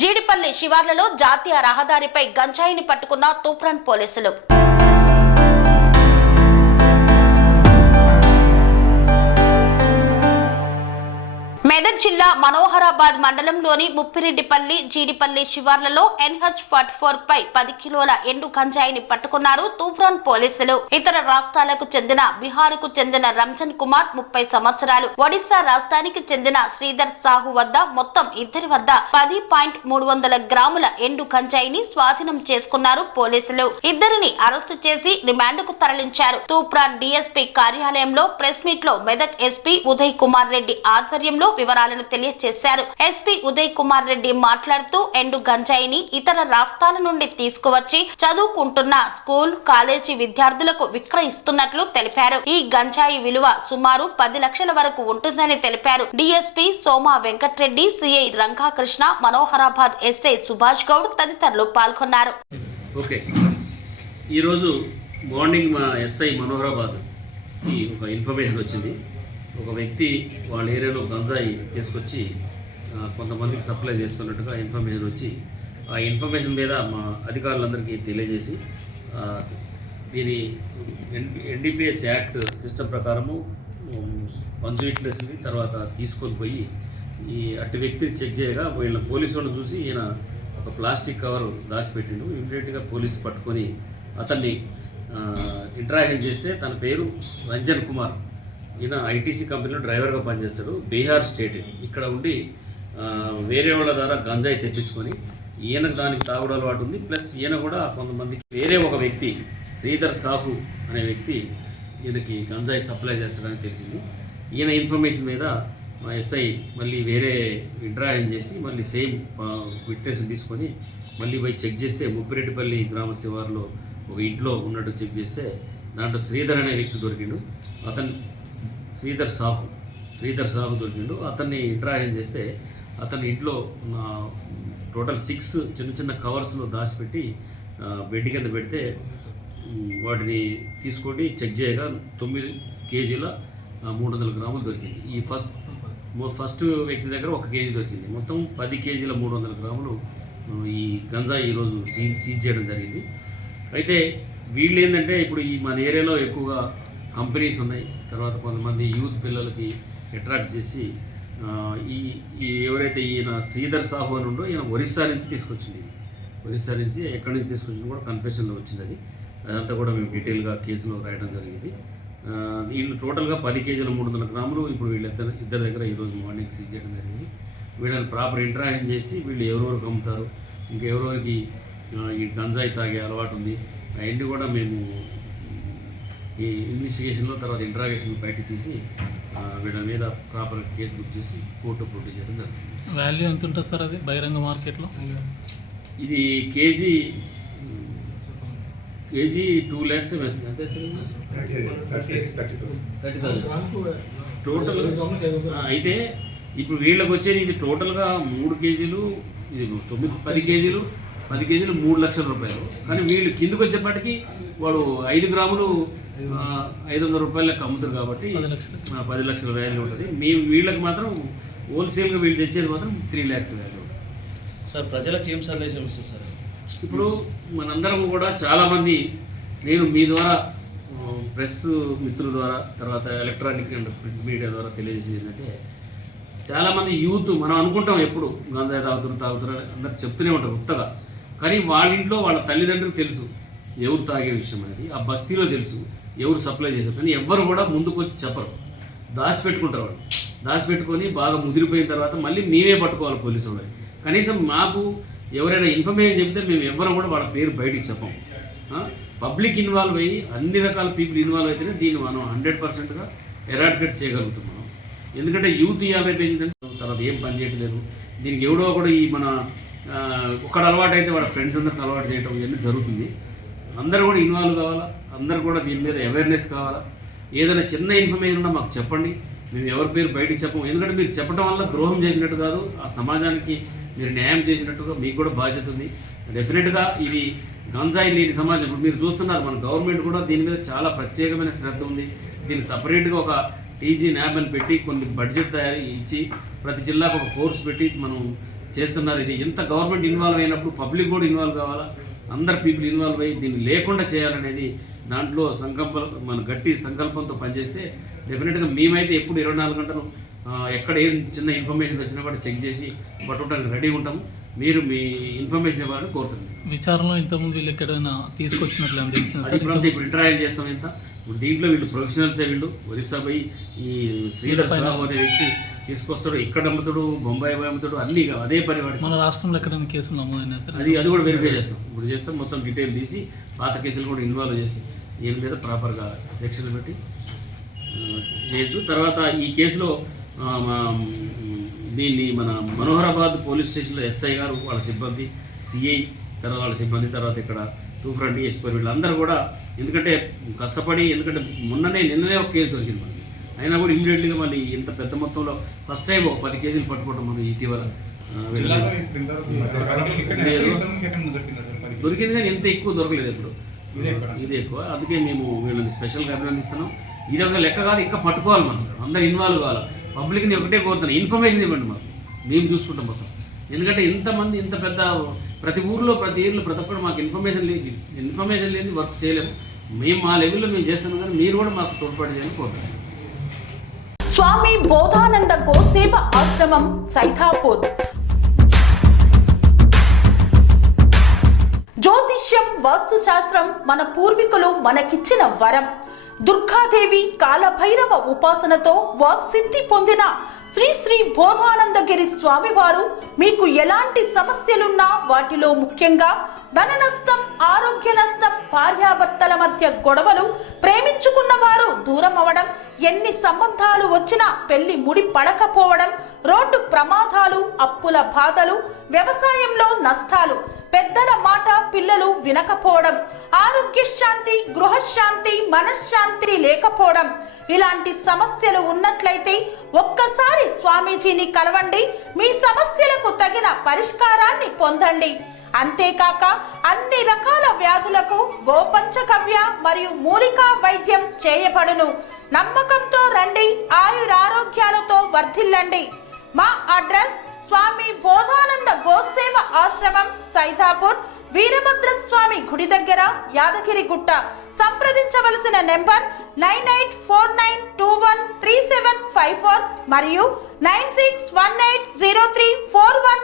జీడిపల్లి శివార్లలో జాతీయ రహదారిపై గంజాయిని పట్టుకున్న తూప్రాన్ పోలీసులు. మెదక్ జిల్లా మనోహరాబాద్ మండలంలోని ముప్పిరెడ్డిపల్లి జీడిపల్లి శివార్లలో NH44 పై 10 కిలోల ఎండు గంజాయిని పట్టుకున్నారు తూప్రాన్ పోలీసులు. ఇతర రాష్ట్రాలకు చెందిన బీహార్కు చెందిన రంజన్ కుమార్ 30 సంవత్సరాలు, ఒడిశా రాష్ట్రానికి చెందిన శ్రీధర్ సాహు వద్ద మొత్తం ఇద్దరి వద్ద 10.300 గ్రాముల ఎండు గంజాయిని స్వాధీనం చేసుకున్నారు పోలీసులు. ఇద్దరిని అరెస్టు చేసి రిమాండ్కు తరలించారు. తూప్రాన్ DSP కార్యాలయంలో ప్రెస్ మీట్ లో మెదక్ SP ఉదయ్ కుమార్ రెడ్డి ఆధ్వర్యంలో వివరాలను తెలియజేశారు. SP ఉదయ్ కుమార్ రెడ్డి మాట్లాడుతూ ఎండు గంజాయిని ఇతర రాష్ట్రాల నుండి తీసుకువచ్చి చదువుకుంటున్న స్కూల్, కాలేజీ విద్యార్థులకు విక్రయిస్తున్నట్లు తెలిపారు. ఈ గంజాయి విలువ సుమారు 10 లక్షల వరకు ఉంటుందని తెలిపారు. DSP Soma Venkatreddy, CI Rangakrishna, Manoharabad SI Subhash Goud తదితరులు పాల్గొన్నారు. ఓకే, ఈరోజు మార్నింగ్ మా SI మనోహరాబాద్ ఒక ఇన్ఫర్మేషన్ వచ్చింది. ఒక వ్యక్తి వాళ్ళ ఏరియాలో గంజాయి తీసుకొచ్చి కొంతమందికి సప్లై చేస్తున్నట్టుగా ఇన్ఫర్మేషన్ వచ్చి, ఆ ఇన్ఫర్మేషన్ మీద మా అధికారులందరికీ తెలియజేసి దీని NDPS యాక్ట్ సిస్టమ్ ప్రకారము పంచువిట్నెస్ని తర్వాత తీసుకొని పోయి అటు వ్యక్తిని చెక్ చేయగా వీళ్ళ పోలీసు వాళ్ళు చూసి ఈయన ఒక ప్లాస్టిక్ కవర్ దాచిపెట్టిండు. ఇమీడియట్గా పోలీసు పట్టుకొని అతన్ని ఇంటరాక్షన్ చేస్తే తన పేరు రంజన్ కుమార్. ఈయన ITC కంపెనీలో డ్రైవర్గా పనిచేస్తాడు. బీహార్ స్టేట్ ఇక్కడ ఉండి వేరే వాళ్ళ ద్వారా గంజాయి తెప్పించుకొని ఈయన దానికి తాగుడు అలవాటు ఉంది. ప్లస్ ఈయన కూడా కొంతమందికి వేరే ఒక వ్యక్తి శ్రీధర్ సాహు అనే వ్యక్తి ఈయనకి గంజాయి సప్లై చేస్తాడని తెలిసింది. ఈయన ఇన్ఫర్మేషన్ మీద మా SI మళ్ళీ వేరే ఇంటరాక్షన్ చేసి మళ్ళీ సేమ్ విట్నెస్ తీసుకొని మళ్ళీ పోయి చెక్ చేస్తే ముప్పిరెడ్డిపల్లి గ్రామ శివారులో ఒక ఇంట్లో ఉన్నట్టు చెక్ చేస్తే దాంట్లో శ్రీధర్ అనే వ్యక్తి దొరికిండు. అతను శ్రీధర్ సాహు దొరికిండు. అతన్ని ఇంటరాక్షన్ చేస్తే అతని ఇంట్లో టోటల్ 6 చిన్న చిన్న కవర్స్లో దాచిపెట్టి బెడ్ కింద పెడితే వాటిని తీసుకొని చెక్ చేయగా 9 కేజీల 300 గ్రాములు దొరికింది. ఈ ఫస్ట్ వ్యక్తి దగ్గర 1 కేజీ దొరికింది. మొత్తం 10 కేజీల 300 గ్రాములు ఈ గంజాయి ఈరోజు సీజ్ చేయడం జరిగింది. అయితే వీళ్ళు ఏంటంటే ఇప్పుడు ఈ మన ఏరియాలో ఎక్కువగా కంపెనీస్ ఉన్నాయి. తర్వాత కొంతమంది యూత్ పిల్లలకి అట్రాక్ట్ చేసి ఈ ఎవరైతే ఈయన శ్రీధర్ సాహు అని ఉండో ఈయన ఒరిస్సా నుంచి తీసుకొచ్చింది. ఒరిస్సా నుంచి ఎక్కడి నుంచి తీసుకొచ్చింది కూడా కన్ఫెషన్లో వచ్చింది. అదంతా కూడా మేము డీటెయిల్గా కేసులో రాయడం జరిగింది. వీళ్ళు టోటల్గా 10 కేజీల 300 గ్రాములు ఇప్పుడు ఇద్దరి దగ్గర ఈరోజు మార్నింగ్ సీజ్ చేయడం జరిగింది. వీళ్ళని ప్రాపర్ ఇంటరాక్షన్ చేసి వీళ్ళు ఎవరెవరికి అమ్ముతారు, ఇంకెవరెవరికి ఈ గంజాయి తాగే అలవాటు ఉంది, అవన్నీ కూడా మేము ఈ ఇన్వెస్టిగేషన్లో తర్వాత ఇంటరాగేషన్ బయటకు తీసి వీళ్ళ మీద ప్రాపర్ కేసు బుక్ చేసి కోర్టు ప్రొడ్యూస్ చేయడం జరుగుతుంది. వాల్యూ ఎంత ఉంటుంది సార్ అది బహిరంగ మార్కెట్లో? ఇది కేజీ 2 lakhs వేస్తుంది. అంతే సార్, 30,000 టోటల్. అయితే ఇప్పుడు వీళ్ళకి వచ్చేది ఇది టోటల్గా 3 కేజీలు, ఇది 10 కేజీలు 3 లక్షల రూపాయలు. కానీ వీళ్ళు కిందకు వచ్చేప్పటికి వాడు 5 గ్రాములు 500 రూపాయల లెక్క అమ్ముతారు కాబట్టి 10 లక్షల వాల్యూ ఉంటుంది. వీళ్ళకి మాత్రం హోల్సేల్గా వీళ్ళు తెచ్చేది మాత్రం 3 lakhs వాల్యూ ఉంటుంది. సార్, ప్రజలకు ఏం సందేశం ఇస్తుంది సార్? ఇప్పుడు మనందరం కూడా చాలామంది, నేను మీ ద్వారా ప్రెస్ మిత్రుల ద్వారా తర్వాత ఎలక్ట్రానిక్ అండ్ ప్రింట్ మీడియా ద్వారా తెలియజేసేది ఏంటంటే, చాలామంది యూత్ మనం అనుకుంటాం ఎప్పుడు గంజాయి తాగుతారు అందరు చెప్తూనే ఉంటారు ఉత్తగా. కానీ వాళ్ళ ఇంట్లో వాళ్ళ తల్లిదండ్రులకు తెలుసు ఎవరు తాగే విషయం అనేది, ఆ బస్తీలో తెలుసు ఎవరు సప్లై చేశారు. కానీ ఎవ్వరు కూడా ముందుకు వచ్చి చెప్పరు, దాచిపెట్టుకుంటారు. వాళ్ళు దాచిపెట్టుకొని బాగా ముదిరిపోయిన తర్వాత మళ్ళీ మేమే పట్టుకోవాలి పోలీసు వాళ్ళు. కనీసం మాకు ఎవరైనా ఇన్ఫర్మేషన్ చెప్తే మేము ఎవ్వరు కూడా వాళ్ళ పేరు బయటికి చెప్పం. పబ్లిక్ ఇన్వాల్వ్ అయ్యి అన్ని రకాల పీపుల్ ఇన్వాల్వ్ అయితేనే దీన్ని మనం 100%గా ఎరాడికేట్ చేయగలుగుతాం మనం. ఎందుకంటే యూత్ ఇవాళ అయిపోయిందంటే తర్వాత ఏం పని చేయట్లేదు. దీనికి ఎవడో కూడా ఈ మన ఒక్కడ అలవాటు అయితే వాళ్ళ ఫ్రెండ్స్ అందరికి అలవాటు చేయడం ఇవన్నీ జరుగుతుంది. అందరూ కూడా ఇన్వాల్వ్ కావాలా, అందరూ కూడా దీని మీద అవేర్నెస్ కావాలా. ఏదైనా చిన్న ఇన్ఫర్మేషన్ ఉన్నా మాకు చెప్పండి, మేము ఎవరి పేరు బయటికి చెప్పము. ఎందుకంటే మీరు చెప్పడం వల్ల ద్రోహం చేసినట్టు కాదు, ఆ సమాజానికి మీరు న్యాయం చేసినట్టుగా మీకు కూడా బాధ్యత ఉంది. డెఫినెట్గా ఇది గంజాయి లేని సమాజం. ఇప్పుడు మీరు చూస్తున్నారు మన గవర్నమెంట్ కూడా దీని మీద చాలా ప్రత్యేకమైన శ్రద్ధ ఉంది. దీన్ని సపరేట్గా ఒక TG NAB అని పెట్టి కొన్ని బడ్జెట్ తయారీ ఇచ్చి ప్రతి జిల్లాకు ఒక ఫోర్స్ పెట్టి మనం చేస్తున్నారు. ఇది ఎంత గవర్నమెంట్ ఇన్వాల్వ్ అయినప్పుడు పబ్లిక్ కూడా ఇన్వాల్వ్ కావాలా, అందరు పీపుల్ ఇన్వాల్వ్ అయ్యి దీన్ని లేకుండా చేయాలనేది దాంట్లో మన గట్టి సంకల్పంతో పనిచేస్తే డెఫినెట్గా మేమైతే ఎప్పుడు 24 గంటలు ఎక్కడ ఏం చిన్న ఇన్ఫర్మేషన్ వచ్చినా కూడా చెక్ చేసి పట్టుకోవడానికి రెడీగా ఉంటాము. మీరు మీ ఇన్ఫర్మేషన్ ఇవ్వాలని కోరుతున్నాను. విచారణలో ఇంతకుముందు వీళ్ళు ఎక్కడైనా తీసుకొచ్చినట్లు తెలిసింది సార్? ఇప్పుడు ఇంటరాక్ట్ చేస్తాం. ఇప్పుడు దీంట్లో వీళ్ళు ప్రొఫెషనల్సే. వీళ్ళు ఒరిస్సా పోయి ఈ శ్రీధర్ సాహు అనే వ్యక్తి తీసుకొస్తాడు, ఇక్కడ అమ్ముతాడు, బొంబాయి పోయి అమ్ముతాడు, అన్నీ అదే పని వాడి. మన రాష్ట్రంలో ఎక్కడైనా కేసులు నమోదైనా సార్? అది కూడా వెరిఫై చేస్తాం. ఇప్పుడు చేస్తాం, మొత్తం డీటెయిల్ తీసి పాత కేసులు కూడా ఇన్వాల్వ్ చేసి దీని మీద ప్రాపర్గా సెక్షన్లు పెట్టి చేయొచ్చు. తర్వాత ఈ కేసులో దీన్ని మన మనోహరాబాద్ పోలీస్ స్టేషన్లో ఎస్ఐ గారు, వాళ్ళ సిబ్బంది, సిఐ తర్వాత వాళ్ళ సిబ్బంది, తర్వాత ఇక్కడ 2 ఫ్రంట్ డిఎస్పీ వీళ్ళందరూ కూడా, ఎందుకంటే కష్టపడి, ఎందుకంటే నిన్ననే ఒక కేసు దొరికింది మనకి, అయినా కూడా ఇమ్మీడియట్లీగా మళ్ళీ ఇంత పెద్ద మొత్తంలో ఫస్ట్ టైం ఒక 10 కేజీలు పట్టుకోవడం మనం ఇటీవల దొరికింది. కానీ ఎంత ఎక్కువ దొరకలేదు ఇప్పుడు, ఇది ఎక్కువ. అందుకే మేము వీళ్ళని స్పెషల్గా అభినందిస్తున్నాం. ఇది అసలు లెక్క కాదు, ఇంకా పట్టుకోవాలి మనం, అందరు ఇన్వాల్వ్ కావాలి. పబ్లిక్ని ఒకటే కోరుతున్నాను, ఇన్ఫర్మేషన్ ఇవ్వండి మాకు, మేము చూసుకుంటాం మొత్తం. ఎందుకంటే ఇంతమంది ఇంత పెద్ద ప్రతి ఊర్లో ప్రతి ఏళ్ళు ప్రతి ఒక్కరు మాకు ఇన్ఫర్మేషన్ లేని వర్క్ చేయలేము. మేము మా లెవెల్లో మేము చేస్తున్నాం, కానీ మీరు కూడా మాకు తోడ్పాటు చేయాలని కోరుతున్నాం. స్వామి బోధానంద గోసేవ ఆశ్రమం సైథాపూర్. జ్యోతిష్యం, వాస్తుశాస్త్రం మన పూర్వీకులు మనకిచ్చిన వరం. దుర్గాదేవి, కాలభైరవ ఉపాసనతో వాక్సిద్ధి పొందిన శ్రీ శ్రీ బోధానందగిరి స్వామివారు మీకు ఎలాంటి సమస్యలున్నా, వాటిలో ముఖ్యంగా ధన నష్టం, ఆరోగ్య నష్టం, భార్యాభర్తల మధ్య గొడవలు, ప్రేమించుకున్న వారు దూరం అవడం, ఎన్ని సంబంధాలు వచ్చినా పెళ్లి ముడి పడకపోవడం, రోడ్డు ప్రమాదాలు, అప్పుల బాధలు, వ్యవసాయంలో నష్టాలు, పెద్దల మాట పిల్లలు వినకపోవడం, ఆరోగ్య శాంతి, గృహశాంతి, మనశ్శాంతి లేకపోవడం, ఇలాంటి సమస్యలు ఉన్నట్లయితే ఒక్కసారి స్వామీజీని కలవండి. మీ సమస్యలకు తగిన పరిష్కారాన్ని పొందండి. అంతేకాక అన్ని రకాల వ్యాధులకు గోపంచకవ్య మరియు మూలికా వైద్యం చేయబడును. నమ్మకంతో రండి, ఆయురారోగ్యాలతో వర్ధిల్లండి. మా అడ్రస్ స్వామి బోధానంద గోసేవ ఆశ్రమం, సైథాపూర్, వీరభద్రస్వామి గుడి దగ్గర, యాదగిరిగుట్ట. సంప్రదించవలసిన నెంబర్ 9849213754 మరియు 96180341